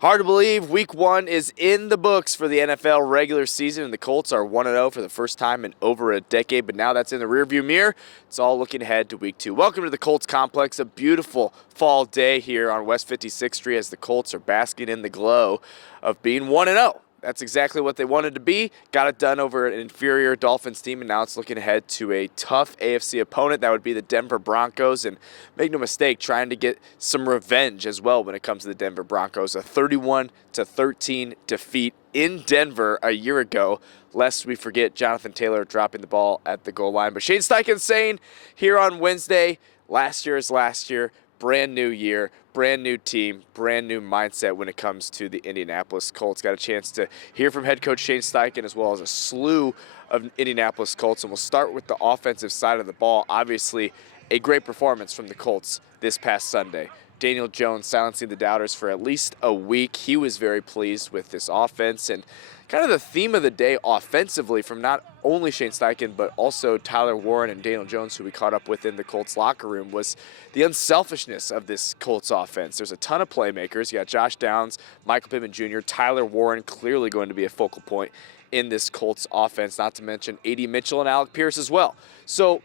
Hard to believe week 1 is in the books for the NFL regular season, and the Colts are 1-0 for the first time in over a decade, but now that's in the rearview mirror. It's all looking ahead to week 2. Welcome to the Colts Complex, a beautiful fall day here on West 56th Street as the Colts are basking in the glow of being 1-0. That's exactly what they wanted to be. Got it done over an inferior Dolphins team, and now it's looking ahead to a tough AFC opponent. That would be the Denver Broncos, and make no mistake, trying to get some revenge as well when it comes to the Denver Broncos. A 31-13 defeat in Denver a year ago, lest we forget Jonathan Taylor dropping the ball at the goal line. But Shane Steichen saying here on Wednesday, last year is last year. Brand new year, brand new team, brand new mindset when it comes to the Indianapolis Colts. Got a chance to hear from head coach Shane Steichen as well as a slew of Indianapolis Colts. And we'll start with the offensive side of the ball. Obviously, a great performance from the Colts this past Sunday. Daniel Jones silencing the doubters for at least a week. He was very pleased with this offense, and kind of the theme of the day offensively from not only Shane Steichen but also Tyler Warren and Daniel Jones, who we caught up with in the Colts locker room, was the unselfishness of this Colts offense. There's a ton of playmakers. You got Josh Downs, Michael Pittman Jr., Tyler Warren clearly going to be a focal point in this Colts offense, not to mention A.D. Mitchell and Alec Pierce as well. So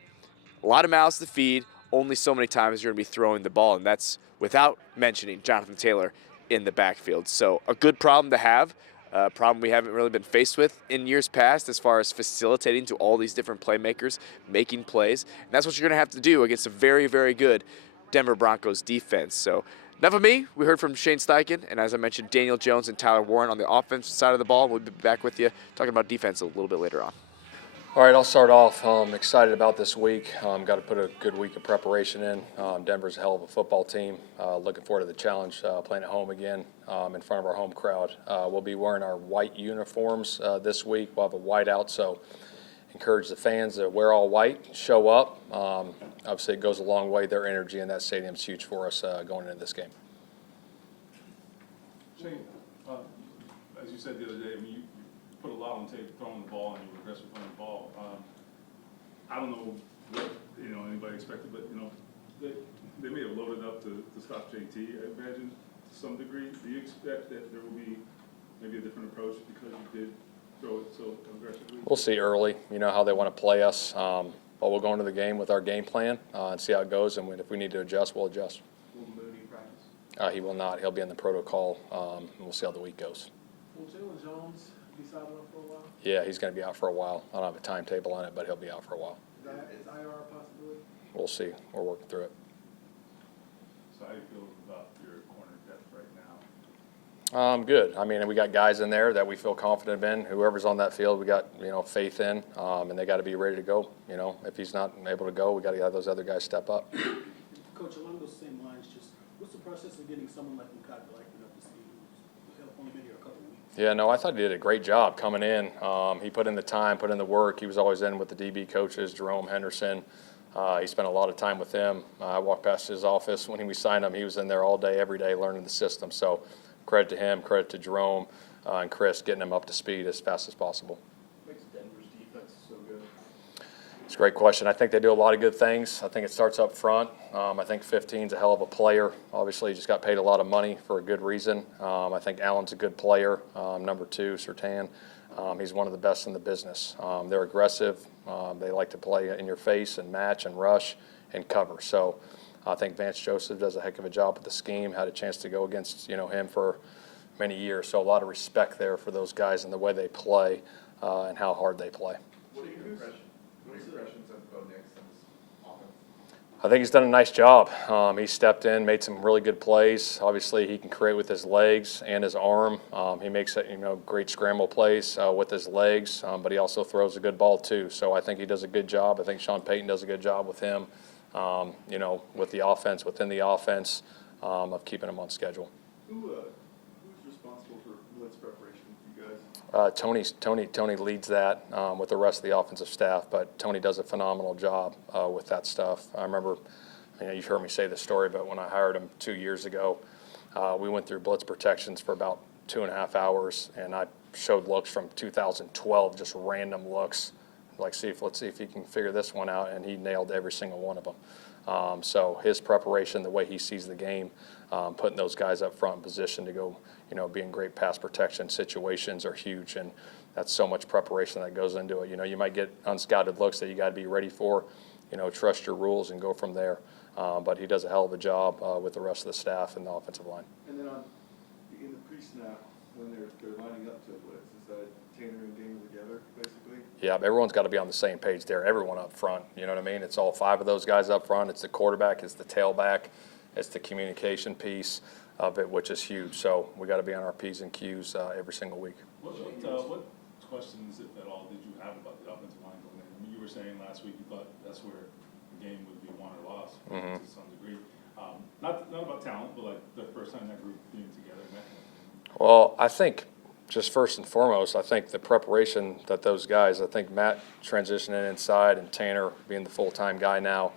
a lot of mouths to feed, only so many times you're going to be throwing the ball, and that's without mentioning Jonathan Taylor in the backfield. So a good problem to have. A problem we haven't really been faced with in years past as far as facilitating to all these different playmakers, making plays. And that's what you're going to have to do against a very, very good Denver Broncos defense. So enough of me. We heard from Shane Steichen, and as I mentioned, Daniel Jones and Tyler Warren on the offensive side of the ball. We'll be back with you talking about defense a little bit later on. All right, I'll start off. Excited about this week. Got to put a good week of preparation in. Denver's a hell of a football team. Looking forward to the challenge, playing at home again in front of our home crowd. We'll be wearing our white uniforms this week. We'll have a white out, so encourage the fans to wear all white, show up. Obviously, it goes a long way. Their energy in that stadium is huge for us going into this game. Shane, as you said the other day, I mean, you put a lot on tape throwing the ball and you were aggressive throwing the ball. I don't know what anybody expected, but they may have loaded up to stop JT. I imagine to some degree. Do you expect that there will be maybe a different approach because you did throw it so aggressively? We'll see early. You know how they want to play us, but we'll go into the game with our game plan and see how it goes. And if we need to adjust, we'll adjust. Will Mooney practice? He will not. He'll be in the protocol, and we'll see how the week goes. Will Jalen Jones be sidelined for a while? Yeah, he's going to be out for a while. I don't have a timetable on it, but he'll be out for a while. Is IR a possibility? We'll see. We're working through it. So how do you feel about your corner depth right now? Good. I mean, we got guys in there that we feel confident in. Whoever's on that field, we got faith in, and they got to be ready to go. If he's not able to go, we got to have those other guys step up. Coach, along those same lines, just what's the process of getting someone like Mekhi Blackman up to speed, who's only been here a couple of weeks? Yeah, no, I thought he did a great job coming in. He put in the time, put in the work. He was always in with the DB coaches, Jerome Henderson. He spent a lot of time with them. I walked past his office when we signed him. He was in there all day, every day, learning the system. So credit to him, credit to Jerome and Chris getting him up to speed as fast as possible. What makes Denver's defense so good? It's a great question. I think they do a lot of good things. I think it starts up front. I think 15's a hell of a player. Obviously, he just got paid a lot of money for a good reason. I think Allen's a good player. Number 2, Surtain. He's one of the best in the business. They're aggressive. They like to play in your face and match and rush and cover. So I think Vance Joseph does a heck of a job with the scheme. Had a chance to go against him for many years. So a lot of respect there for those guys and the way they play and how hard they play. What are your impressions of Bo Nix and his offense? I think he's done a nice job. He stepped in, made some really good plays. Obviously, he can create with his legs and his arm. He makes great scramble plays with his legs, but he also throws a good ball too. So I think he does a good job. I think Sean Payton does a good job with him, with the offense, within the offense, of keeping him on schedule. Who's responsible for blitz preparation for you guys? Tony leads that with the rest of the offensive staff, but Tony does a phenomenal job with that stuff. I remember, you've heard me say this story, but when I hired him 2 years ago, we went through blitz protections for about 2.5 hours, and I showed looks from 2012, just random looks, like let's see if he can figure this one out, and he nailed every single one of them. So his preparation, the way he sees the game, putting those guys up front in position to go, being great pass protection situations are huge, and that's so much preparation that goes into it. You might get unscouted looks that you got to be ready for. Trust your rules and go from there. But he does a hell of a job with the rest of the staff and the offensive line. And then in the pre-snap, when they're lining up to blitz, is that Tanner and Daniel together, basically? Yeah, everyone's got to be on the same page there. Everyone up front, you know what I mean? It's all 5 of those guys up front. It's the quarterback, it's the tailback, it's the communication piece of it, which is huge. So we got to be on our P's and Q's every single week. What questions, if at all, did you have about the offensive line going in? I mean, you were saying last week you thought that's where the game would be won or lost to some degree. Not about talent, but like the first time that group being together and that kind of thing. Well, I think just first and foremost, I think the preparation that those guys, I think Matt transitioning inside and Tanner being the full-time guy now,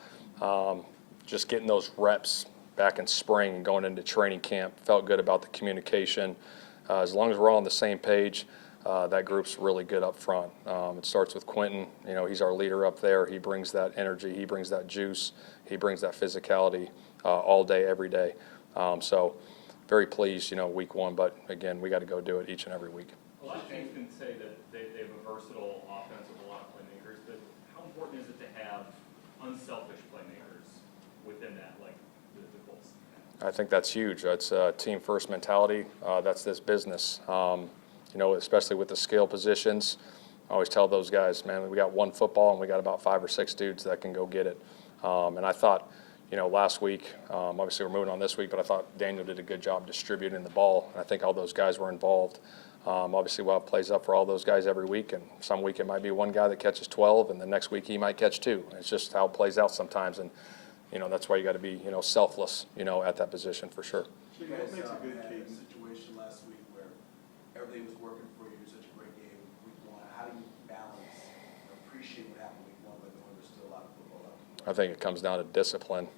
just getting those reps back in spring and going into training camp, felt good about the communication. As long as we're all on the same page, that group's really good up front. It starts with Quentin. He's our leader up there. He brings that energy. He brings that juice. He brings that physicality all day, every day. So very pleased, week 1. But, again, we got to go do it each and every week. A lot of teams can say that they have a versatile offense with a lot of playmakers, but how important is it to have unselfish playmakers within that, like the Colts? I think that's huge. It's a team-first mentality. That's this business. Especially with the skill positions, I always tell those guys, man, we got one football and we got about 5 or 6 dudes that can go get it. And I thought, last week, obviously we're moving on this week, but I thought Daniel did a good job distributing the ball, and I think all those guys were involved. Obviously, we'll have plays up for all those guys every week, and some week it might be one guy that catches 12, and the next week he might catch 2. It's just how it plays out sometimes, and that's why you got to be selfless at that position for sure. You guys makes a good cadence. Situation last week where everything was working for you, such a great game week 1. How do you balance, appreciate what happened week 1, but knowing there's still a lot of football left? I think it comes down to discipline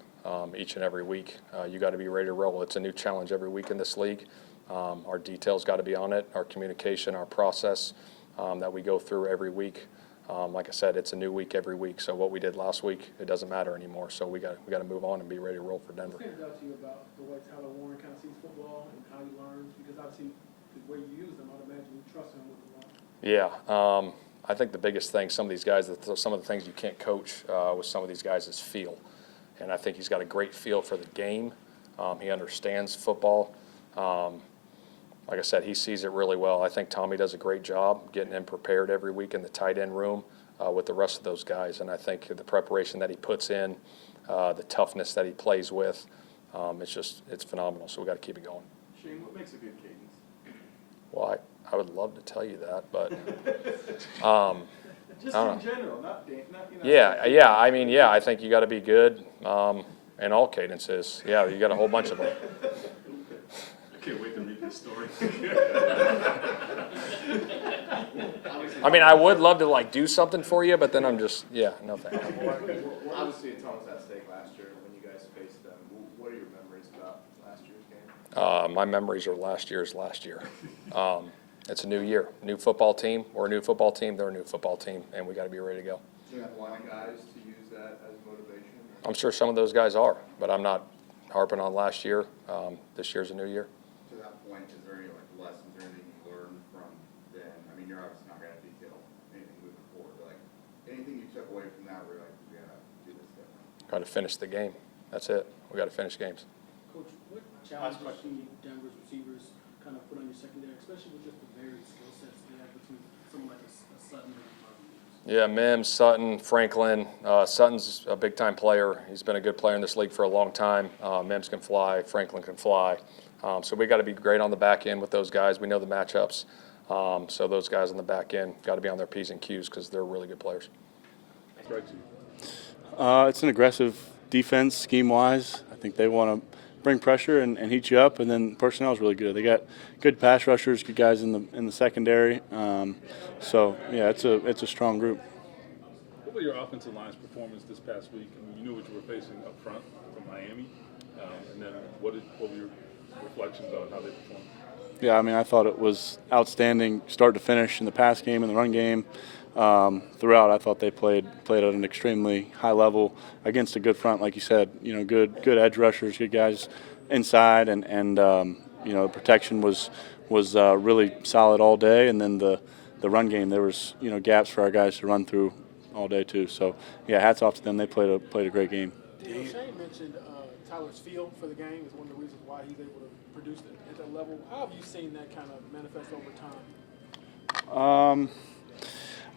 each and every week. You got to be ready to roll. It's a new challenge every week in this league. Our details got to be on it, our communication, our process that we go through every week. Like I said, it's a new week every week. So what we did last week, it doesn't matter anymore. So we got to move on and be ready to roll for Denver. What stands out to you about the way Tyler Warren kind of sees football and how he learns? Because obviously the way you use them, I'd imagine you trust him with the ball. Yeah, I think the biggest thing, some of these guys, some of the things you can't coach with some of these guys is feel. And I think he's got a great feel for the game. He understands football. Like I said, he sees it really well. I think Tommy does a great job getting him prepared every week in the tight end room with the rest of those guys. And I think the preparation that he puts in, the toughness that he plays with, it's phenomenal. So we got to keep it going. Shane, what makes a good cadence? Well, I would love to tell you that, but Just I don't in general, not yeah. I mean, I think you got to be good in all cadences. Yeah, you got a whole bunch of them. I can't wait to read this story. I mean, I would love to do something for you, but then I'm just no thanks. Obviously, a ton was at stake last year when you guys faced them. What are your memories about last year's game? My memories are last year. It's a new year, new football team. We're a new football team. They're a new football team, and we got to be ready to go. Do you have line guys to use that as motivation? I'm sure some of those guys are, but I'm not harping on last year. This year's a new year. To that point, is there any lessons or anything you learned from then? I mean, you're obviously not going to detail anything moving forward, but anything you took away from that where we got to do this different? Got to finish the game. That's it. We got to finish games. Coach, what challenge do you see Denver's receivers kind of put on your secondary, especially with just the varied skill sets they have between someone like a Sutton and Yeah, Mims, Sutton, Franklin. Sutton's a big-time player. He's been a good player in this league for a long time. Mims can fly. Franklin can fly. So we got to be great on the back end with those guys. We know the matchups. So those guys on the back end got to be on their P's and Q's because they're really good players. It's an aggressive defense scheme-wise. I think they want to bring pressure and heat you up, and then personnel is really good. They got good pass rushers, good guys in the secondary. So yeah, it's a strong group. What was your offensive line's performance this past week? I mean, you knew what you were facing up front from Miami, and then what were your reflections on how they performed? Yeah, I mean, I thought it was outstanding start to finish in the pass game and the run game. Throughout, I thought they played at an extremely high level against a good front, like you said. Good edge rushers, good guys inside, and the protection was really solid all day, and then the run game, there was gaps for our guys to run through all day too. So yeah, hats off to them. They played a great game. Daniel, Shane mentioned Tyler's feel for the game is one of the reasons why he's able to produce at that level. How have you seen that kind of manifest over time?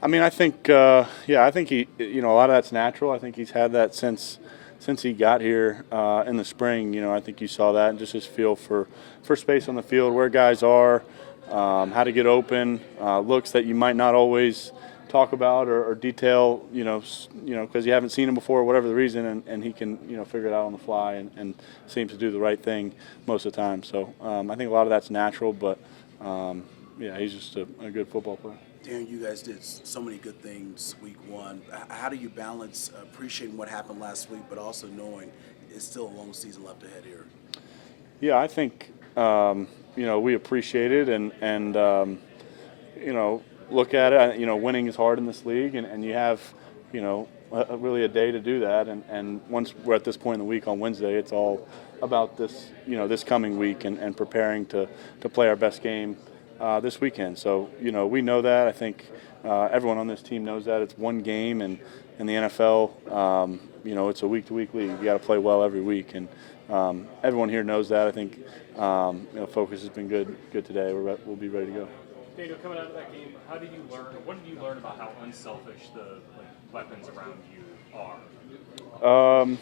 I mean, I think I think he, a lot of that's natural. I think he's had that since he got here in the spring. I think you saw that, and just his feel for space on the field, where guys are, how to get open, looks that you might not always talk about or detail, because you haven't seen him before, whatever the reason, and he can, figure it out on the fly and seems to do the right thing most of the time. So I think a lot of that's natural, but he's just a good football player. Darren, you guys did so many good things week one. How do you balance appreciating what happened last week, but also knowing it's still a long season left ahead here? Yeah, I think we appreciate it and look at it. Winning is hard in this league, and you have really a day to do that. And once we're at this point in the week on Wednesday, it's all about this this coming week and preparing to play our best game this weekend. So we know that. I think everyone on this team knows that. It's one game, and in the NFL, it's a week-to-week league. You got to play well every week, and everyone here knows that. I think focus has been good today. We'll be ready to go. Daniel, coming out of that game, how did you learn, or what did you learn about how unselfish the weapons around you are?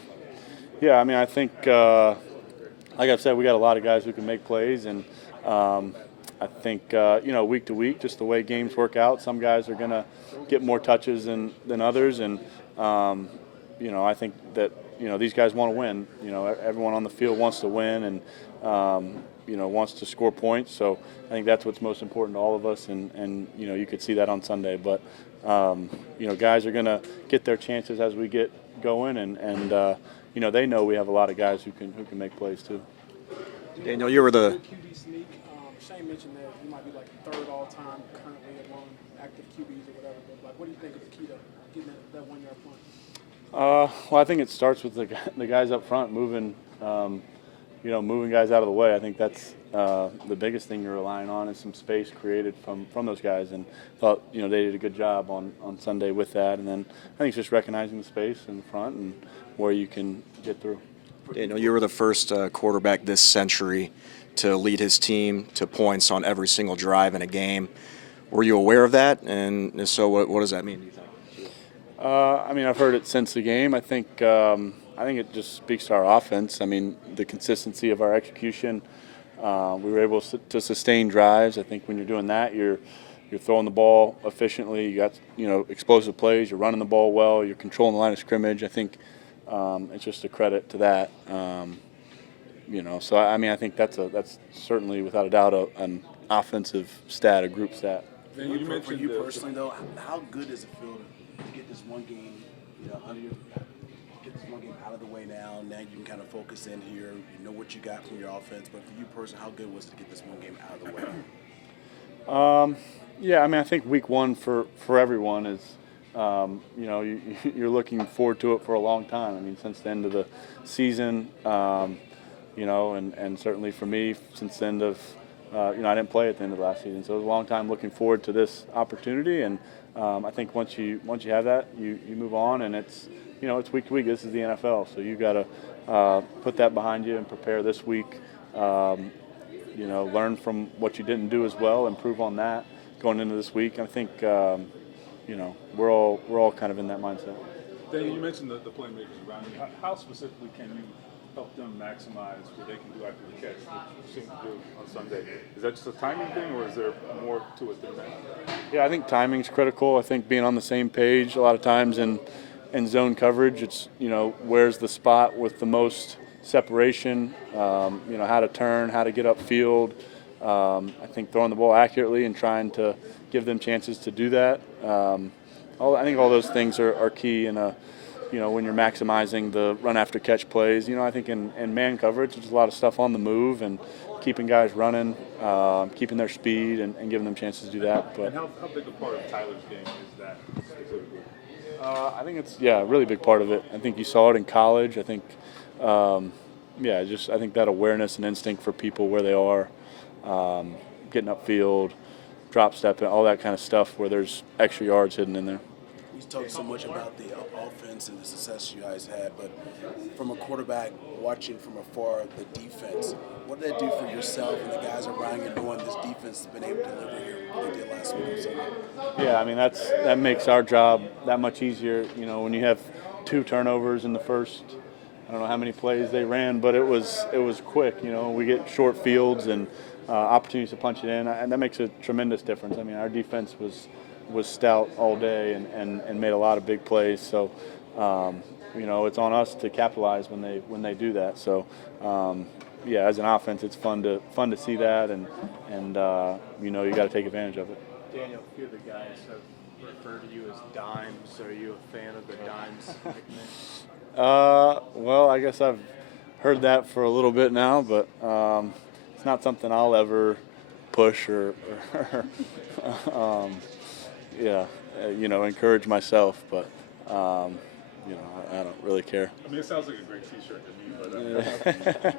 Yeah, I mean, I think, like I've said, we got a lot of guys who can make plays, and I think, week to week, just the way games work out, some guys are going to get more touches than others, and, I think that, these guys want to win. Everyone on the field wants to win and, wants to score points. So I think that's what's most important to all of us, and you could see that on Sunday. But, guys are going to get their chances as we get going, and they know we have a lot of guys who can make plays too. Daniel, you were the QB sneak. Shane mentioned that you might be like third all time currently among active QBs or whatever. But what do you think is the key to getting that 1 yard point? Well, I think it starts with the guys up front moving guys out of the way. I think that's the biggest thing you're relying on is some space created from those guys, and thought they did a good job on Sunday with that. And then I think it's just recognizing the space in the front and where you can get through. Daniel, you were the first quarterback this century to lead his team to points on every single drive in a game. Were you aware of that? And if so, what does that mean, do you think? I mean, I've heard it since the game. I think it just speaks to our offense. I mean, the consistency of our execution. We were able to sustain drives. I think when you're doing that, you're throwing the ball efficiently. You got explosive plays. You're running the ball well. You're controlling the line of scrimmage. I think it's just a credit to that. So I mean, I think that's certainly without a doubt an offensive stat, a group stat. For you personally, though, how good does it feel to get this one game, get this one game out of the way now? Now you can kind of focus in here. You know what you got from your offense. But for you personally, how good was it to get this one game out of the way? Yeah, I mean, I think week one for everyone is, you're looking forward to it for a long time. I mean, since the end of the season, and certainly for me, since the end of, I didn't play at the end of last season, so it was a long time looking forward to this opportunity. And I think once you have that, you move on, and it's week to week. This is the NFL, so you got to put that behind you and prepare this week. Learn from what you didn't do as well, improve on that going into this week. I think we're all kind of in that mindset. Daniel, you mentioned the playmakers around you. How specifically can you help them maximize what they can do after the catch, which you seem to do on Sunday? Is that just a timing thing, or is there more to it than that? Yeah, I think timing's critical. I think being on the same page a lot of times in zone coverage, it's where's the spot with the most separation, how to turn, how to get upfield. I think throwing the ball accurately and trying to give them chances to do that. I think all those things are key in when you're maximizing the run after catch plays. I think in man coverage, there's a lot of stuff on the move and keeping guys running, keeping their speed and giving them chances to do that. But and how big a part of Tyler's game is that specifically? I think it's a really big part of it. I think you saw it in college. I think I think that awareness and instinct for people where they are getting upfield, drop stepping, all that kind of stuff where there's extra yards hidden in there. We talked so much about the offense and the success you guys had, but from a quarterback watching from afar the defense, what did that do for yourself and the guys around you knowing this defense has been able to deliver here what they did last week on Sunday? Yeah, I mean that makes our job that much easier. You know, when you have 2 turnovers in the first, I don't know how many plays they ran, but it was quick. You know, we get short fields and opportunities to punch it in, and that makes a tremendous difference. I mean, our defense was stout all day and made a lot of big plays. So, you know, it's on us to capitalize when they do that. So, yeah, as an offense, it's fun to see that, and you know, you got to take advantage of it. Daniel, a few of the guys have referred to you as Dimes. Are you a fan of the Dimes nickname? Well, I guess I've heard that for a little bit now, but it's not something I'll ever push or yeah, you know, encourage myself, but you know, I don't really care. I mean, it sounds like a great T-shirt to me, but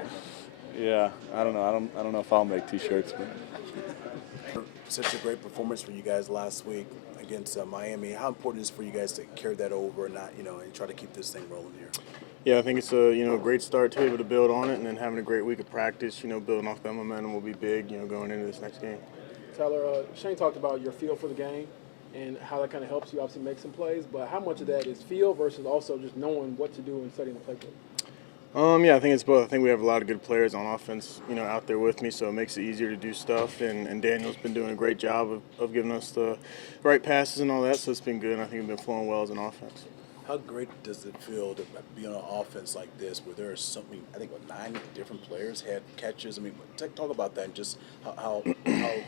Yeah, I don't know. I don't know if I'll make T-shirts, but. Such a great performance for you guys last week against Miami. How important is it for you guys to carry that over and not, you know, and try to keep this thing rolling here? Yeah, I think it's a great start to be able to build on it, and then having a great week of practice, building off that momentum will be big, going into this next game. Tyler, Shane talked about your feel for the game and how that kind of helps you obviously make some plays, but how much of that is feel versus also just knowing what to do and studying the playbook? Yeah, I think it's both. I think we have a lot of good players on offense, out there with me, so it makes it easier to do stuff. And Daniel's been doing a great job of giving us the right passes and all that, so it's been good. And I think we've been flowing well as an offense. How great does it feel to be on an offense like this where there are something, I think, 9 different players had catches? I mean, talk about that and just how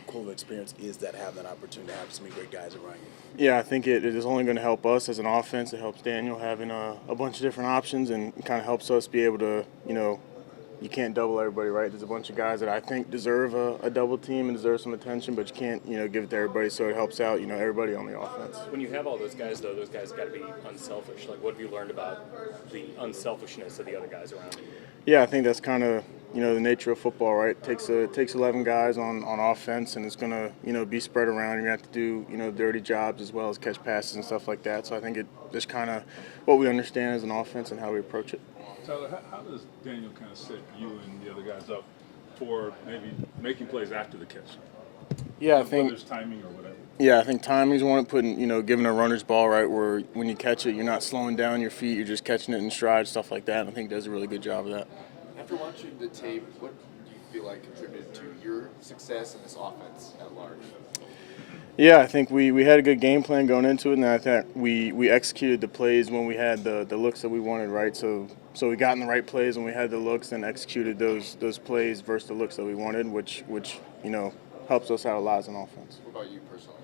cool of an experience is that, having that opportunity to have so many great guys around you? Yeah, I think it is only going to help us as an offense. It helps Daniel having a bunch of different options, and kind of helps us be able to, you can't double everybody, right? There's a bunch of guys that I think deserve a double team and deserve some attention, but you can't, give it to everybody, so it helps out, everybody on the offense. When you have all those guys, though, those guys got to be unselfish. Like, what have you learned about the unselfishness of the other guys around you? Yeah, I think that's kind of, the nature of football, right? It takes 11 guys on offense, and it's going to, be spread around. You're going to have to do, dirty jobs as well as catch passes and stuff like that. So I think it's kind of what we understand as an offense and how we approach it. Tyler, how does Daniel kind of set you and the other guys up for maybe making plays after the catch? Yeah, I whether think there's timing or whatever. Yeah, I think timing's one, giving a runner's ball, right, where when you catch it, you're not slowing down your feet, you're just catching it in stride, stuff like that. And I think he does a really good job of that. After watching the tape, what do you feel like contributed to your success in this offense at large? Yeah, I think we had a good game plan going into it, and I think we executed the plays when we had the looks that we wanted, right? So we got in the right plays when we had the looks and executed those plays versus the looks that we wanted, which helps us out a lot as an offense. What about you personally?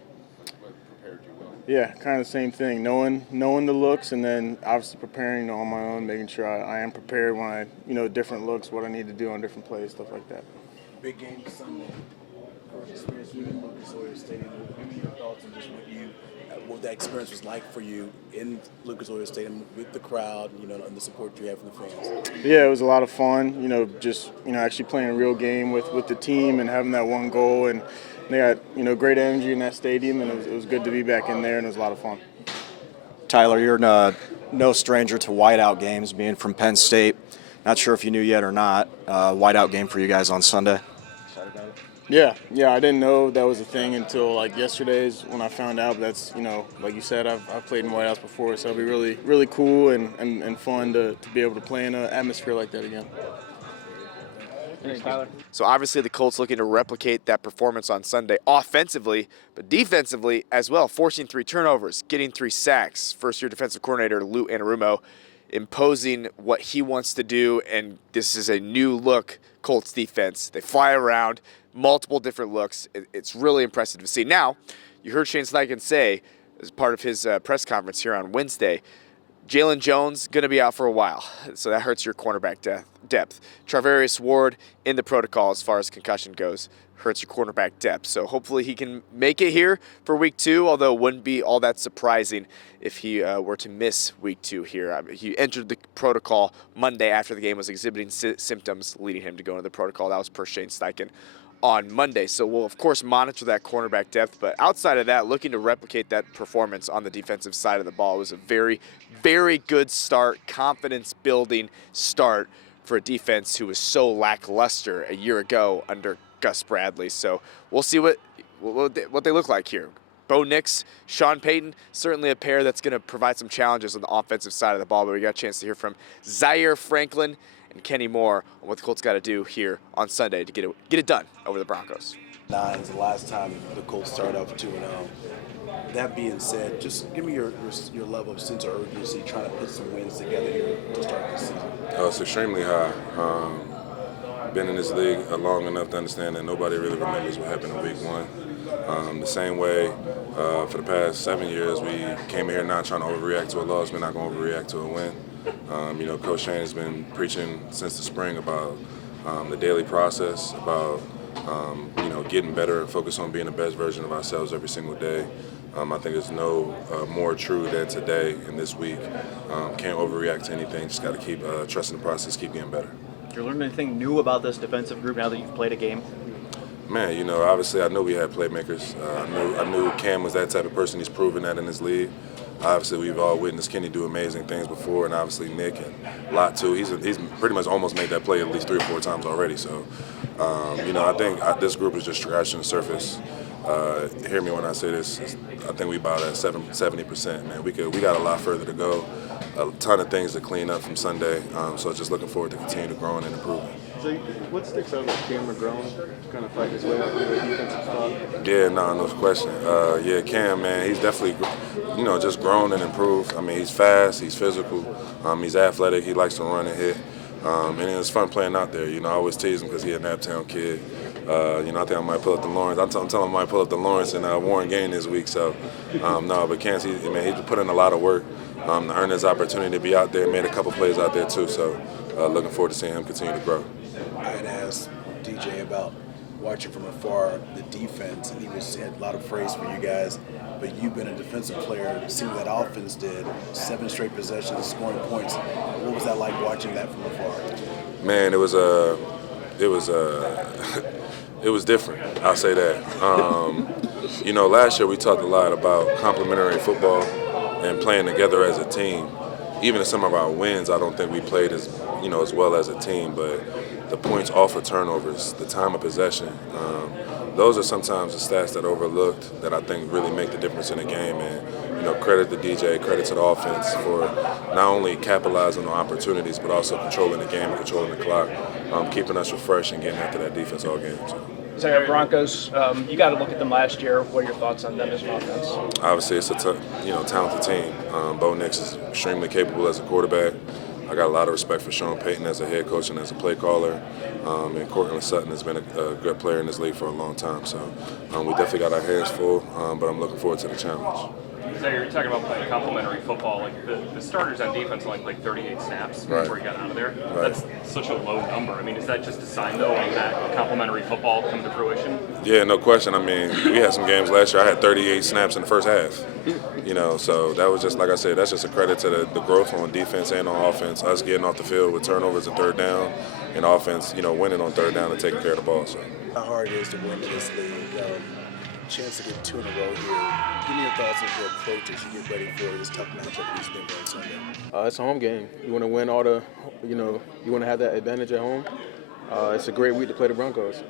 What prepared you well? Yeah, kind of the same thing. Knowing the looks, and then obviously preparing on my own, making sure I am prepared when I different looks, what I need to do on different plays, stuff like that. Big game Sunday. First experience leaving Lucas Oil Stadium. What are your thoughts on just what that experience was like for you in Lucas Oil Stadium with the crowd, and the support you had from the fans? Yeah, it was a lot of fun. Just actually playing a real game with the team and having that one goal, and they got great energy in that stadium, and it was good to be back in there, and it was a lot of fun. Tyler, you're no stranger to whiteout games, being from Penn State. Not sure if you knew yet or not. Whiteout game for you guys on Sunday. Excited about it? Yeah, I didn't know that was a thing until yesterday's when I found out. But that's like you said, I've played in whiteouts before, so it'll be really really cool and fun to be able to play in an atmosphere like that again. Thanks, Tyler. So obviously the Colts looking to replicate that performance on Sunday offensively, but defensively as well, forcing 3 turnovers, getting 3 sacks. First-year defensive coordinator Lou Anarumo imposing what he wants to do, and this is a new look Colts defense. They fly around, multiple different looks. It's really impressive to see. Now, you heard Shane Steichen say, as part of his press conference here on Wednesday, Jalen Jones going to be out for a while, so that hurts your cornerback depth. Charvarius Ward in the protocol as far as concussion goes, hurts your cornerback depth. So hopefully he can make it here for week 2, although it wouldn't be all that surprising if he were to miss week 2 here. He entered the protocol Monday after the game, was exhibiting symptoms leading him to go into the protocol. That was per Shane Steichen on Monday. So we'll, of course, monitor that cornerback depth. But outside of that, looking to replicate that performance on the defensive side of the ball. It was a very, very good start, confidence-building start for a defense who was so lackluster a year ago under Gus Bradley. So we'll see what they look like here. Bo Nix, Sean Payton, certainly a pair that's going to provide some challenges on the offensive side of the ball. But we got a chance to hear from Zaire Franklin and Kenny Moore on what the Colts got to do here on Sunday to get it done over the Broncos. Nines, the last time the Colts started off 2-0. That being said, just give me your level of sense of urgency trying to put some wins together here to start the season. Oh, it's extremely high. Been in this league long enough to understand that nobody really remembers what happened in week 1. The same way for the past 7 years, we came here not trying to overreact to a loss. We're not going to overreact to a win. Coach Shane has been preaching since the spring about the daily process, about getting better and focus on being the best version of ourselves every single day. I think it's no more true than today and this week. Can't overreact to anything. Just got to keep trusting the process, keep getting better. Did you learn anything new about this defensive group now that you've played a game? Man, obviously I know we had playmakers. I knew Cam was that type of person. He's proven that in this league. Obviously, we've all witnessed Kenny do amazing things before, and obviously Nick and Lott too. He's pretty much almost made that play at least 3 or 4 times already. So, I think this group is just scratching the surface. Hear me when I say this. I think we about at 70%. Man, we got a lot further to go. A ton of things to clean up from Sunday. So just looking forward to continue to growing and improving. So what sticks out with Cam McGrone to kind of fight his way up to the defensive spot? Yeah, no question. Cam, man, he's definitely, just grown and improved. I mean, he's fast, he's physical, he's athletic, he likes to run and hit. And it was fun playing out there. I always tease him because he's a Naptown kid. I think I might pull up the Lawrence. I'm telling him I might pull up the Lawrence and Warren game this week. So, but Cam, he's put in a lot of work to earn his opportunity to be out there. Made a couple plays out there too. So, looking forward to seeing him continue to grow. I had asked DJ about watching from afar the defense, and he had a lot of praise for you guys. But you've been a defensive player, seeing what that offense did, 7 straight possessions, scoring points. What was that like watching that from afar? Man, it was different. I'll say that. Last year we talked a lot about complementary football and playing together as a team. Even in some of our wins, I don't think we played as well as a team. But the points off of turnovers, the time of possession, those are sometimes the stats that are overlooked that I think really make the difference in the game. And credit to DJ, credit to the offense for not only capitalizing on opportunities, but also controlling the game and controlling the clock, keeping us refreshed and getting after that defense all game. So. Zaire Broncos, you got to look at them last year. What are your thoughts on them as an offense? Obviously, it's a talented team. Bo Nix is extremely capable as a quarterback. I got a lot of respect for Sean Payton as a head coach and as a play caller. And Cortland Sutton has been a good player in this league for a long time. So we definitely got our hands full, but I'm looking forward to the challenge. So you're talking about playing complementary football. Like the starters on defense only played 38 snaps before he got out of there. Right. That's such a low number. I mean, is that just a sign, though, of that complementary football come to fruition? Yeah, no question. I mean, we had some games last year. I had 38 snaps in the first half. So that was just, like I said, that's just a credit to the growth on defense and on offense. Us getting off the field with turnovers and third down, and offense, winning on third down and taking care of the ball. So. How hard it is to win in this league. Chance to get 2 in a row here. Give me your thoughts on your approach as you get ready for this tough matchup against Denver on Sunday. It's a home game. You want to win all the, you want to have that advantage at home. It's a great week to play the Broncos.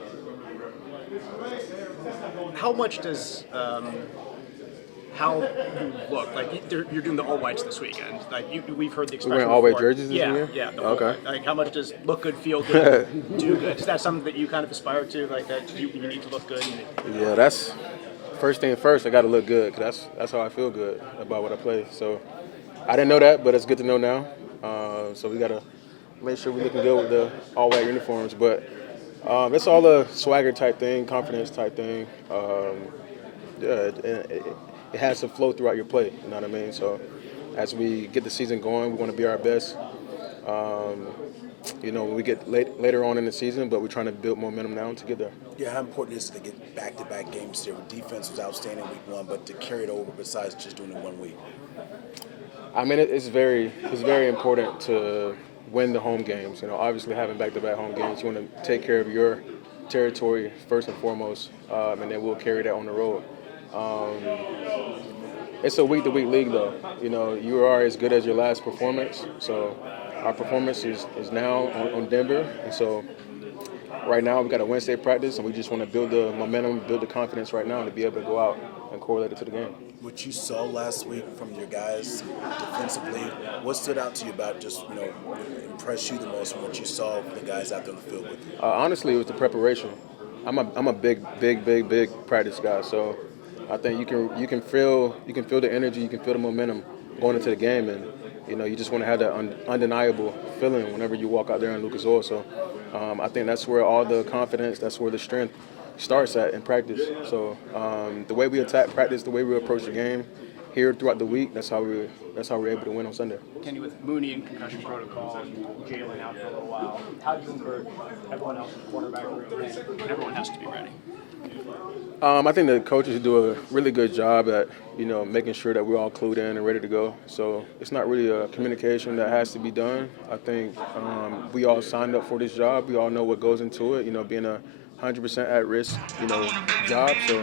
How much does how you look like you're doing the all whites this weekend? Like we've heard the expression. We're wearing all white before. jerseys this year? Yeah. Okay. Like how much does look good, feel good, do good? Is that something that you kind of aspire to? Like that you need to look good. Yeah, that's first thing first. I got to look good because that's how I feel good about what I play. So I didn't know that, but it's good to know now. So we got to make sure we're looking good with the all white uniforms. But it's all a swagger type thing, confidence type thing. It has to flow throughout your play, you know what I mean? So as we get the season going, we want to be our best. When we get later on in the season, but we're trying to build momentum now to get there. Yeah, how important is it to get back-to-back games here? Defense was outstanding week 1, but to carry it over besides just doing it 1 week? I mean, it's very important to win the home games. Obviously having back-to-back home games, you want to take care of your territory first and foremost, and then we'll carry that on the road. It's a week-to-week league, though. You know, you are as good as your last performance. So our performance is now on Denver, and so right now we've got a Wednesday practice, and we just want to build the momentum, build the confidence right now to be able to go out and correlate it to the game. What you saw last week from your guys defensively, what stood out to you about just, impressed you the most from what you saw the guys out there on the field with you? Honestly, it was the preparation. I'm a big practice guy, so I think you can feel the energy, you can feel the momentum going into the game, and you just want to have that undeniable feeling whenever you walk out there in Lucas Oil. So I think that's where all the confidence, that's where the strength starts at in practice. So the way we attack practice, the way we approach the game here throughout the week, that's how we're able to win on Sunday. Kenny, with Mooney and concussion protocol, Jalen out for a little while, how do you encourage everyone else in the quarterback room? Everyone has to be ready. I think the coaches do a really good job at, making sure that we're all clued in and ready to go. So it's not really a communication that has to be done. I think we all signed up for this job. We all know what goes into it, being a 100% at-risk, job. So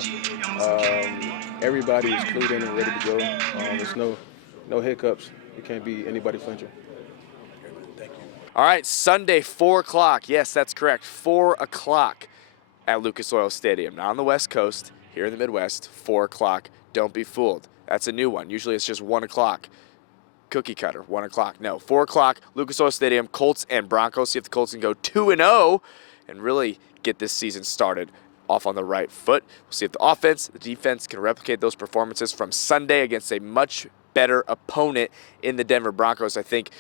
everybody is clued in and ready to go. There's no hiccups. It can't be anybody flinching. Thank you. All right, Sunday, 4 o'clock. Yes, that's correct, 4 o'clock at Lucas Oil Stadium. Not on the West Coast, here in the Midwest, 4 o'clock. Don't be fooled. That's a new one. Usually it's just 1 o'clock. Cookie cutter, 1 o'clock. No, 4 o'clock, Lucas Oil Stadium, Colts and Broncos. See if the Colts can go 2-0 and really get this season started off on the right foot. We'll see if the offense, the defense can replicate those performances from Sunday against a much better opponent in the Denver Broncos. I think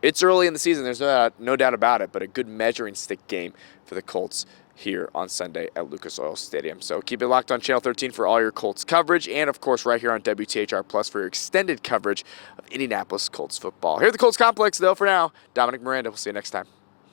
it's early in the season, there's no doubt about it, but a good measuring stick game for the Colts here on Sunday at Lucas Oil Stadium. So keep it locked on Channel 13 for all your Colts coverage, and of course right here on WTHR Plus for your extended coverage of Indianapolis Colts football. Here at the Colts Complex, though, for now, Dominic Miranda. We'll see you next time.